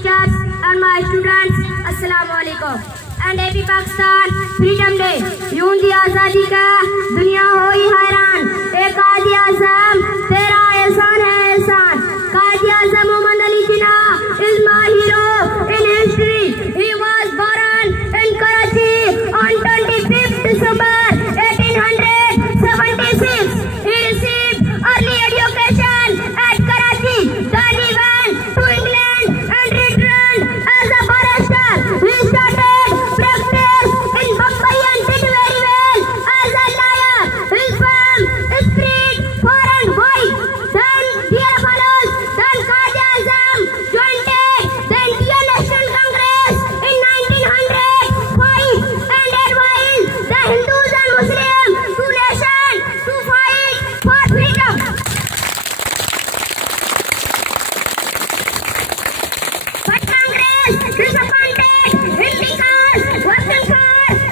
teachers and my students, Assalamu alaikum. And happy Pakistan Freedom Day. यूं दी आजादी का दुनिया होई हैरान, एक कायद आज़म तेरा एहसान है एहसान. कायद आज़म Mohammad Ali Jinnah is my hero in history. He was born in Karachi on 25th December 1876. He received early education at Karachi. Then he went to England and returned as a barrister. He started practice in Bombay and did very well as a lawyer. His firm spread far and wide. Then here follows then Qazi Azam joined the Indian National Congress in 1905 and advised the Hindus and Muslims two nations to fight for freedom. But Congress disappointed him because working for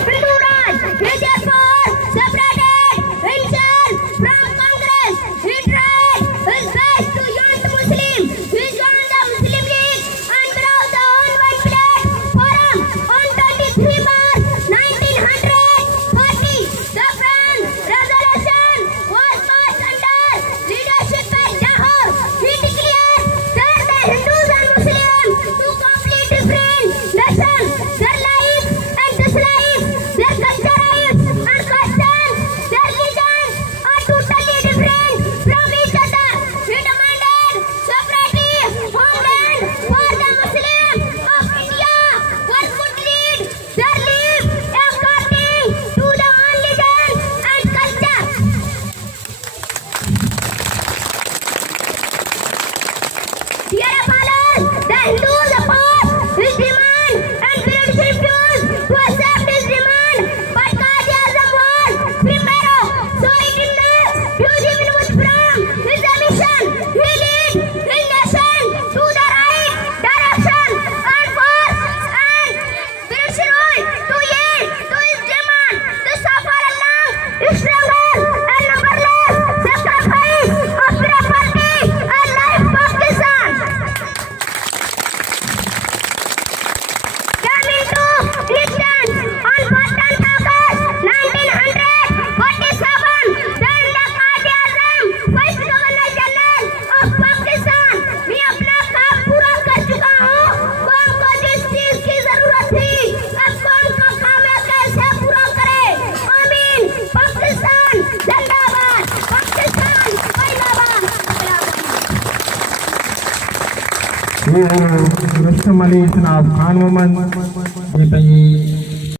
Hindu Raj. He therefore separated himself from Congress. He tried his best to join the Muslims. He joined the Muslim League and brought the One Platform on 23 March 1940. The Friend Resolution was passed under leadership at Lahore. He declared that the Hindus and Muslims two complete different nations. Their lives and dislikes, their cultures and customs, their religions are totally different from each other. He demanded separate homeland for the Muslims of India. One could lead their lives according to their own religion and culture. Here follows the Hindus opposed his demand and British refused to accept his demand. But Qazi Azam was primero, so he did not refuse from his ambition. He led his nation to the right direction and forced and British rule to yield to his demand. To suffer along stronger and numberless sacrifice of property and life Pakistan. Coming to Eastern on 14th August 1947, then the Qazi Azam, first Governor General of Pakistan. मैं अपना काम पूरा कर चुका हूँ. कौन को जिस चीज की जरूरत थी, अब कौन का काम है कैसे पूरा करे. आमीन. पाकिस्तान जिंदाबाद. पाकिस्तान जिंदाबाद. रुस्तम अली जनाब खान मोहम्मद ये पंहिंजी